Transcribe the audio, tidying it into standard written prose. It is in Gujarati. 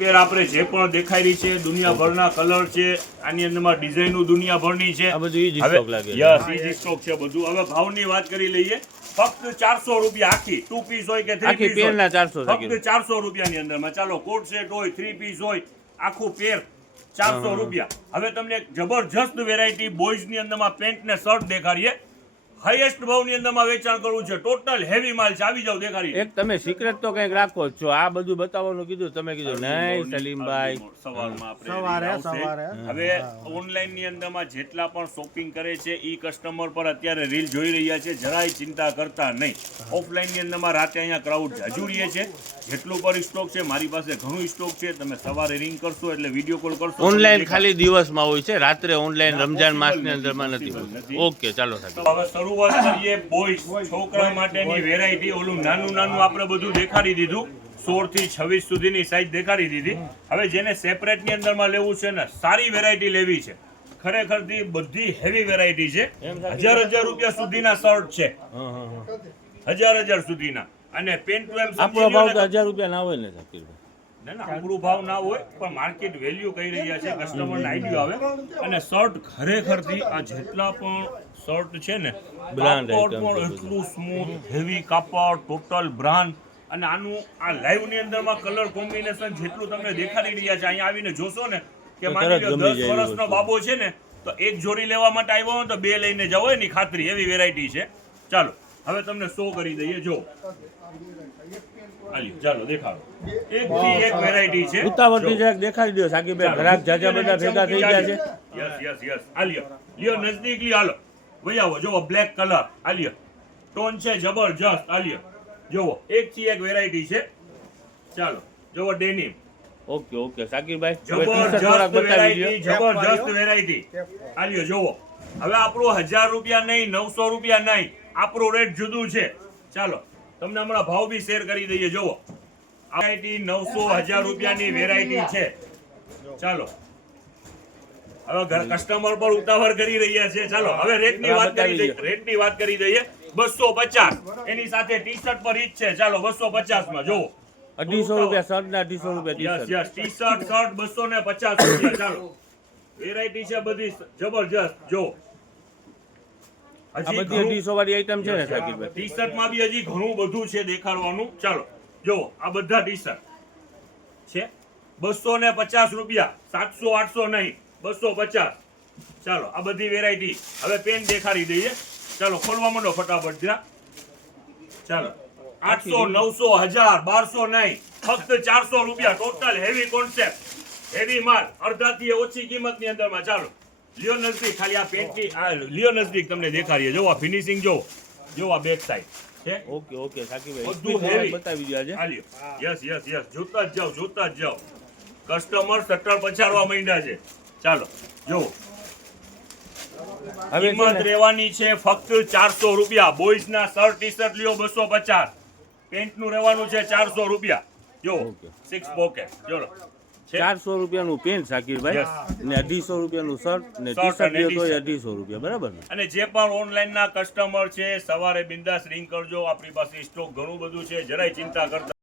પેર આપણે જે પણ દેખાઈ રહી છે દુનિયાભરના કલર છે, આની અંદરમાં ડિઝાઇનો દુનિયાભરની છે. આ બધું ઈ જ સ્ટોક લાગે છે. યસ ઈ જ સ્ટોક છે બધું. હવે ભાવની વાત કરી લઈએ. ફક્ત 400 રૂપિયા આખી 2 પીસ હોય કે 3 પીસ પેરના 400 ફક્ત 400 રૂપિયાની અંદરમાં. ચાલો કોટ સેટ હોય 3 પીસ હોય આખું પેર 400 રૂપિયા. હવે તમને એક જબરજસ્ત વેરાયટી બોયઝની અંદરમાં પેન્ટ ને શર્ટ દેખાડીએ. હાઈએસ્ટ ભાવની અંદરમાં વેચાણ કરવું છે. ટોટલ હેવી માલ છે. આવી જાવ દેખાડી. એક તમે સિક્રેટ તો કંઈક રાખો છો. આ બધું બતાવવાનું કીધું તમે કીધું નહીં સલીમભાઈ. સવારે હવે ઓનલાઈન ની અંદરમાં જેટલા પણ શોપિંગ કરે છે ઈ કસ્ટમર પર અત્યારે રીલ જોઈ રહ્યા છે. જરાય ચિંતા કરતા નહીં. ઓફલાઈન ની અંદરમાં રાતે અહીંયા ક્રાઉડ જાજુરીએ છે. જેટલું પર સ્ટોક છે મારી પાસે ઘણું સ્ટોક છે. તમે સવારે રિંગ કરશો એટલે વિડીયો કોલ કરશો. ઓનલાઈન ખાલી દિવસમાં હોય છે, રાત્રે ઓનલાઈન રમજાન માસની અંદરમાં નથી હોતું. ઓકે ચાલો સાહેબ. હવે શરૂઆત કરીએ બોયઝ છોકરા માટેની વેરાયટી. ઓલું નાનું આપણે બધું દેખાડી દીધું. 16 થી 26 સુધીની સાઈઝ દેખાડી દીધી. હવે જેને સેપરેટ ની અંદરમાં લેવું છે ને સારી વેરાયટી લેવી છે, ખરેખર બધી હેવી વેરાયટી છે. હજાર રૂપિયા સુધીના શર્ટ છે. હજાર સુધીના. અને પેન્ટ તો એમ આપણો ભાવ તો 1000 રૂપિયા ના હોય ને શકીરભાઈ. ના આપણું ભાવ ના હોય પણ માર્કેટ વેલ્યુ કહી રહ્યા છે, કસ્ટમરને આઈડિયો આવે. અને શર્ટ ખરેખરથી આ જેટલા પણ શર્ટ છે ને કાપડ પણ એટલું સ્મૂથ હેવી કાપડ, ટોટલ બ્રાન્ડ. અને આનું આ લાઈવ ની અંદરમાં કલર કોમ્બિનેશન જેટલું તમને દેખાડી રહ્યા છે, અહીંયા આવીને જોશો ને કે માની લો 10 વર્ષનો બાબો છે ને તો એક જોડી લેવા માટે આવ્યો હોય તો 2 લઈને જાવ એની ખાતરી. એવી વેરાયટી છે. ચાલો હવે તમને શો કરી દઈએ. જો ચાલો દેખાડો. એક થી એક વેરાયટી છે. ઉતાવળથી જરાક દેખાડી દો સાકીભાઈ. ઘરાક જાજા બધા ભેગા થઈ ગયા છે. યસ આ લ્યો નજદીક લ્યો. હાલો વઈ આવો. જો બ્લેક કલર આ લ્યો. ટોન છે જબરજસ્ત. આ લ્યો જોવો. એક થી એક વેરાયટી છે. ચાલો જોવો ડેનિમ. ઓકે સાકીરભાઈ જબરજસ્ત વેરાયટી. આ લ્યો જોવો. હવે આપણું 1000 રૂપિયા નહીં, 900 રૂપિયા નહીં, આપણું રેટ જુદું છે. ચાલો તમને હમણાં ભાવ બી શેર કરી દઈએ. જોવો વેરાયટી 900 1000 રૂપિયાની વેરાયટી છે. ચાલો હવે કસ્ટમર પર ઉતાવળ કરી રહ્યા છે. ચાલો હવે રેટની વાત કરી દઈએ. 250 એની સાથે ટી શર્ટ પર ઈ છે. ચાલો 250 માં જોવો. 250 રૂપિયા શર્ટ ના 250 રૂપિયા ટી શર્ટ 250 રૂપિયા. ચાલો વેરાયટી છે બધી જબરજસ્ત. જો આ બધી 250 વાળી આઈટમ છે ને સાકીરભાઈ. ટી શર્ટ માં બી હજી ઘણું બધું છે દેખાડવાનું. ચાલો જો આ બધા ટી શર્ટ છે 250 રૂપિયા. 700 800 નહીં, 250. ચાલો આ બધી વેરાયટી. હવે પેન દેખાડી દઈએ. ચાલો ખોલવા માંડો ફટાફટ. ચાલો 800 900 1000 1200 નહીં, ફક્ત 400 રૂપિયા. ટોટલ હેવી કોન્સેપ્ટ, હેવી માલ, અડધાથી ઓછી કિંમતની અંદરમાં. ચાલો લિયો નજદીક. ખાલી આ પેન્ટની આ લિયો નજદીક તમને દેખાડીએ. જો આ ફિનિશિંગ જો આ બેક સાઈડ છે. ઓકે સાકીરભાઈ બધું હેવી બતાવી દીધા છે. આ લ્યો. યસ જોતા જ જાઓ. કસ્ટમર શટર પછાડવા માંડ્યા છે. ચાલો જો હવે કિંમત રહેવાની છે ફક્ત 400 રૂપિયા. બોયઝ ના શર્ટ ટી શર્ટ લ્યો 250. પેન્ટ નું રહેવાનું છે 400 રૂપિયા. જો 6 પોકેટ. ચલો 400 રૂપિયાનું પેન્ટ સાકીરભાઈ ને 250 રૂપિયાનું શર્ટ ને ટી શર્ટ લ્યો તો 250 રૂપિયા બરાબર ને. અને જે પણ ઓનલાઈન ના કસ્ટમર છે સવારે બિંદાસ રિંગ કરજો. આપણી પાસે સ્ટોક ઘણું બધું છે. જરાય ચિંતા કરતા